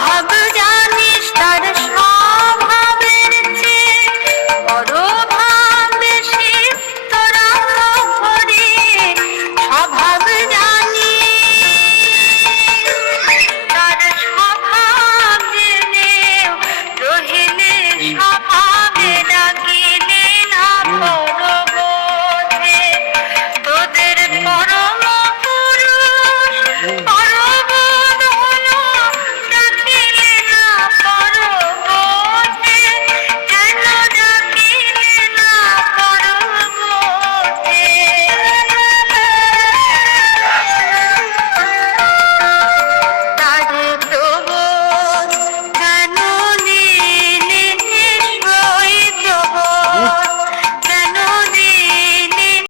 ভাগ